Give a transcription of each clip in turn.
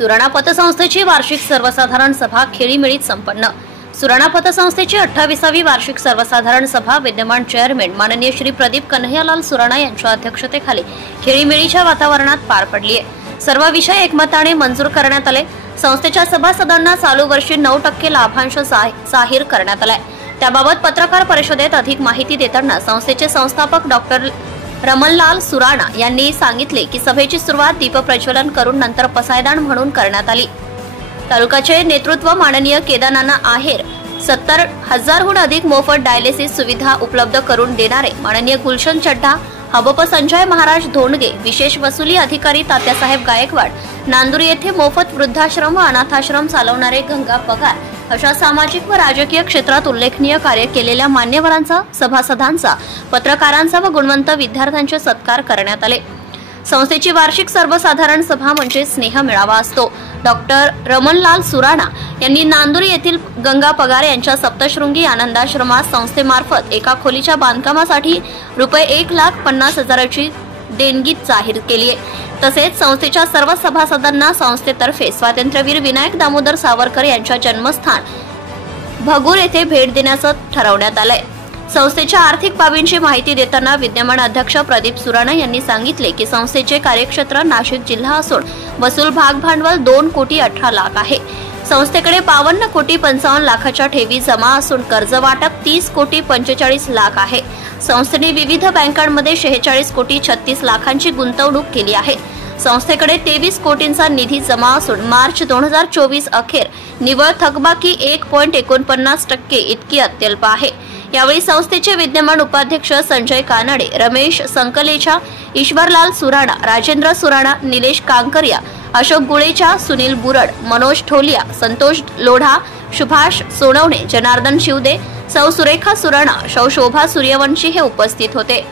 सुराणा पतसंस्थेची वार्षिक सर्वसाधारण सभा खेळीमेळीत संपन्न। सुराणा पतसंस्थेची 28वी वार्षिक सर्वसाधारण सभा विद्यमान चेअरमन माननीय श्री प्रदीप कन्हैयालाल सुराणा यांच्या अध्यक्षतेखाली खेळीमेळीच्या वातावरणात पार पडली आहे। सर्व विषय एकमताने मंजूर करण्यात आले। संस्थेच्या सभासदांना चालू वर्षी 9% लाभांश जाहीर करण्यात आलाय। त्याबाबत पत्रकार परिषदेत अधिक माहिती देताना संस्थेचे संस्थापक डॉक्टर रमणलाल सुराणा यांनी सांगितले की सभेची सुरुवात दीपप्रज्वलन करून नंतर पसायदान म्हणून करण्यात आली। तालुक्याचे नेतृत्व माननीय केदारनाना आहेर 70,000हून अधिक मोफत डायलिसिस सुविधा उपलब्ध करून देणारे माननीय गुलशन चड्ढा, हबप संजय महाराज धोंडगे, विशेष वसुली अधिकारी तात्यासाहेब गायकवाड, नांदुरी येथे मोफत वृद्धाश्रम व अनाथाश्रम चालवणारे गंगा पगार अशा सामाजिक व राजकीय क्षेत्रात उल्लेखनीय कार्य केलेल्या मान्यवरांचा, सभासदांचा, पत्रकारांचा व गुणवंत विद्यार्थ्यांचे सत्कार करण्यात आले। संस्थेची वार्षिक सर्वसाधारण सभा म्हणजे स्नेह मेळावा असतो। डॉक्टर रमणलाल सुराणा यांनी नांदुरी येथील गंगा पगार यांच्या सप्तशृंगी आनंदाश्रमात संस्थेमार्फत एका खोलीच्या बांधकामासाठी ₹1,50,000ची देणगी जाहीर केली आहे। तसेच संस्थेच्या सर्व सभासदांना संस्थेतर्फे स्वातंत्र्यवीर विनायक दामोदर सावरकर यांच्या जन्मस्थान भगूर येथे भेट देण्याचं ठरवण्यात आलंय। संस्थेच्या आर्थिक बाबींची माहिती देताना विद्यमान अध्यक्ष प्रदीप सुराणा यांनी सांगितले की संस्थेचे कार्यक्षेत्र नाशिक जिल्हा असून वसूल भाग भांडवल 2,18,00,000 आहे। संस्थेकडे 52,55,00,000च्या ठेवी जमा असून कर्ज वाटप 30,45,00,000 आहे। संस्थेने विविध बँकांमध्ये 46,36,00,000ची गुंतवणूक केली आहे। संस्थेकडे 23 कोटींचा निधी जमा असून मार्च 2024 अखेर निव्वळ थकबाकी 1.49% इतकी अत्यल्प आहे। यावेळी संस्थेचे विद्यमान उपाध्यक्ष संजय कानडे, रमेश संकलेचा, ईश्वरलाल सुराणा, राजेंद्र सुराणा, निलेश कांकरिया, अशोक गुळेचा, सुनील बुरड, मनोज ठोलिया, संतोष लोढा, सुभाष सोनवणे, जनार्दन शिवदे, सौ सुरेखा सुराणा, सौ शोभा सूर्यवंशी हे उपस्थित होते।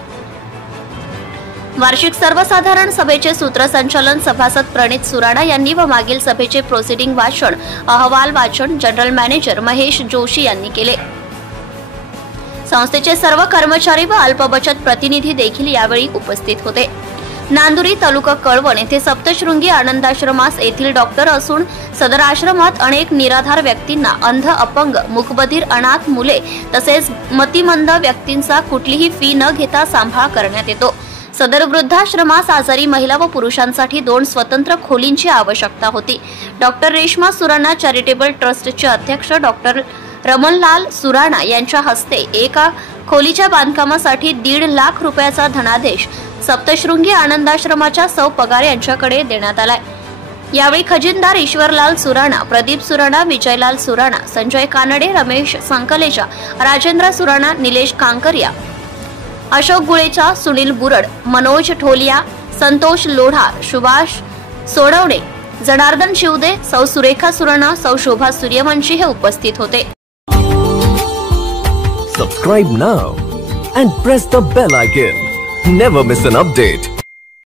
वार्षिक सर्वसाधारण सभेचे सूत्रसंचालन सभासद प्रणित सुराणा यांनी व मागील सभेचे प्रोसिडिंग वाचन, अहवाल वाचन जनरल मॅनेजर महेश जोशी यांनी केले। संस्थेचे सर्व कर्मचारी व अल्पबचत प्रतिनिधी देखील यावेळी उपस्थित होते। नांदुरी तालुका कळवण येथे सप्तशृंगी आनंदाश्रमास येथील डॉक्टर असून सदर आश्रमात अनेक निराधार व्यक्तींना, अंध, अपंग, मूकबधीर, अनाथ मुले तसेच मतिमंद व्यक्तींचा कुठलीही फी न घेता सांभाळ करण्यात येतो। सदर वृद्धाश्रमास आजारी महिला व पुरुषांसाठी 2 स्वतंत्र खोलींची आवश्यकता होती। डॉक्टर रेश्मा सुराणा चॅरिटेबल ट्रस्टचे अध्यक्ष डॉक्टर रमणलाल सुराणा यांच्या हस्ते एका खोलीच्या बांधकामासाठी 1.5 लाख रुपयाचा धनादेश सप्तशृंगी आनंदाश्रमाच्या सौ पगार यांच्याकडे देण्यात आलाय। यावेळी खजिनदार ईश्वरलाल सुराणा, प्रदीप सुराणा, विजयलाल सुराणा, संजय कानडे, रमेश संकलेचा, राजेंद्र सुराणा, निलेश कांकरिया, अशोक गुळेचा, सुनील बुरड, मनोज ठोलिया, संतोष लोढा, सुभाष सोनवणे, जनार्दन शिवदे, सौ सुरेखा सुराणा, सौ शोभा सूर्यवंशी हे उपस्थित होते। Subscribe now and press the bell icon. Never miss an update.